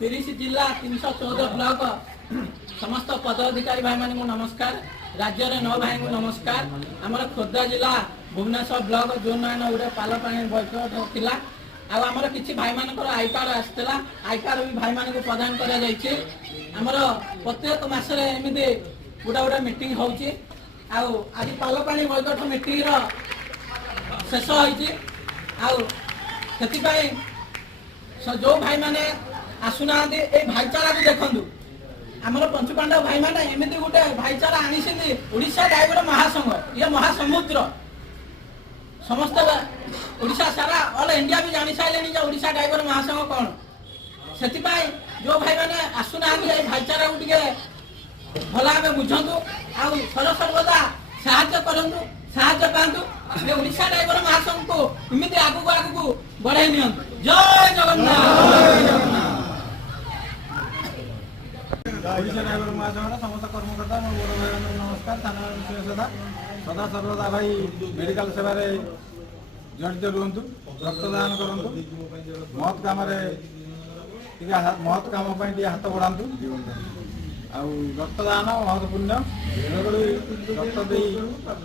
30 जिला 314 ब्लॉक समस्त पदाधिकारी भाई मान नमस्कार। राज्य रे 9 भाई को नमस्कार। आमर खोर्धा जिला भुवनेश्वर ब्लॉक जो गोटे पाल पानी बैठक थिला आमर किछि भाई मानकर आई कार्ड आसला। आई कार्ड भी भाई मान को प्रदान करा जायछि। आमर प्रत्येक मासरे एमिति गोटा गोटा मीटिंग होछि। आज पाल पानी बैठक मीटिंग रो शेष होइछि। जो भाई माने आसुना ए भाईचारा को देखु आमर पंचपांडव भाई माने एमती गोटे भाईचारा आनी ओडिशा ड्राइवर महासंघ ये महासमुद्र समस्त ओडिशा सारा ऑल इंडिया भी जानी सारे ओडिशा ड्राइवर महासंघ कौन से जो भाई माने आसुना भाईचारा को भल भाव बुझंतु आल सर्वदा साहाय्य करंतु साहाय्य पातु ओडिशा ड्राइवर महासंघ को इमिति आगु आगु बढ़ाई नि। जय जगन्नाथ। ओडिशा ड्राइवर महासंघ समस्त कर्मकर्ता बड़ भाई नमस्कार। थाना सदा सर्वदा भाई मेडिकल सेवा जड़ित रुहतु रक्तदान करूँ महत् कम महत् कम हाथ बढ़ातु रक्तदान महत् पुण्य रक्त दे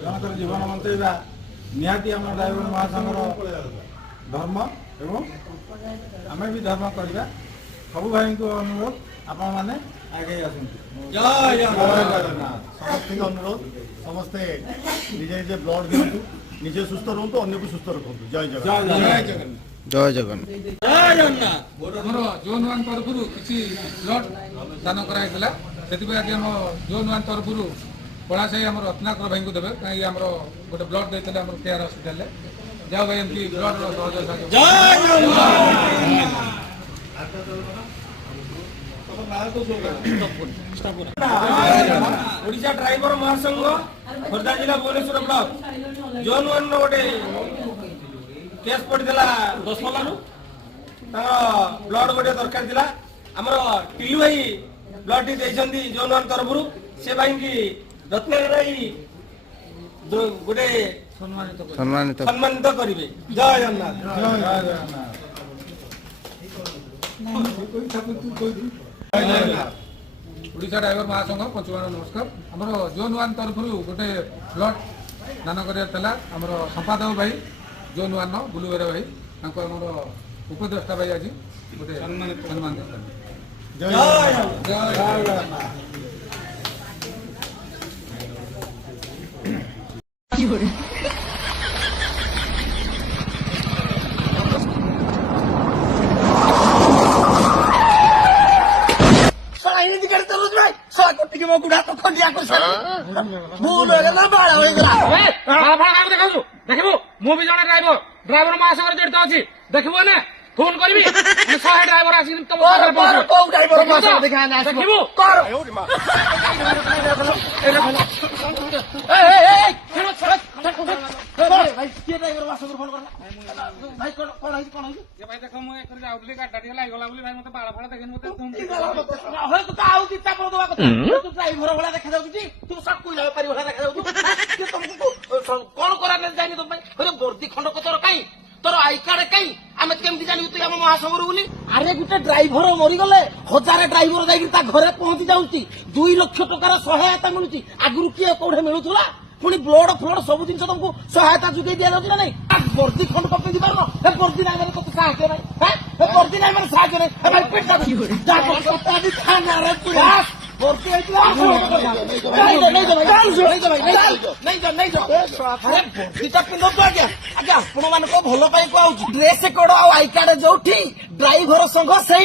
जनकर जीवन बंचेगा निहाती आम ड्राइवर महासंघर धर्म एवं आम भी धर्म करवा सबू भाई को अनुरोध आपण मैंने आगे आसतु। समस्त अनुरोध समस्ते निजे निजे ब्लड दिंतु निजे सुस्थ रुहतु अन्य को सुस्थ रखु। जय जगन्नाथ। जय जगन्नाथ। जोन वन तरफ किसी ब्लड दान कराइला से आम जोन वन तरफ पड़ा से आम रत्नाकर भाई को देवे कहीं आम गोटे ब्लड देते केयर हस्पिटाल जाओ भाई एमती ब्लड ओडिशा ड्राइवर महासंघ खोर्धा जिला भुवनेश्वर ब्लॉक जोन वन गोटे केस पड़ा 10 मलारू ब्लड गोटे दरकार थिला आमर टिलू भाई ब्लड टी देइछंती जोन वन तरफ से भाई की रत्नाकर भाई गोटे सम्मानित करिवे। जय जगन्नाथ। ओडिशा ड्राइवर महासंघ पंचमान नमस्कार। आमर जोन वन तरफ गोटे ब्लड दान कराला आमर संपादक भाई जोन वन बुलुवेर भाई आमर उपदेष्टा भाई आज गोटे सम्मान देखू मु भी जड़े ड्राइवर ड्राइवर महासंघ जड़ित अच्छी देखू ना फोन करी 100 ड्राइवर आस कौन करा जानी तुम वर्दी खंड तोर कहीं तोर आई कार्ड कहीं आम केमती जानी तु आम महासंघ बोली। अरे गोटे ड्राइवर मरीगले 1000 ड्राइवर जाकर घरे पहुंची जाऊँगी 2 लाख टकार सहायता मिलूची आगुरी किए कौटे मिलूला पुणी ब्लड फ्लड सब जिन तुमको सहायता जुगे दि जाऊँगी ना नहीं वर्दी खंड पकड़ पार वर्दी ना तो साहय ना वर्दी ना मैंने साहय नहीं भल पाई ड्रेस कोड आई कार्ड जो ड्राइवर संघ से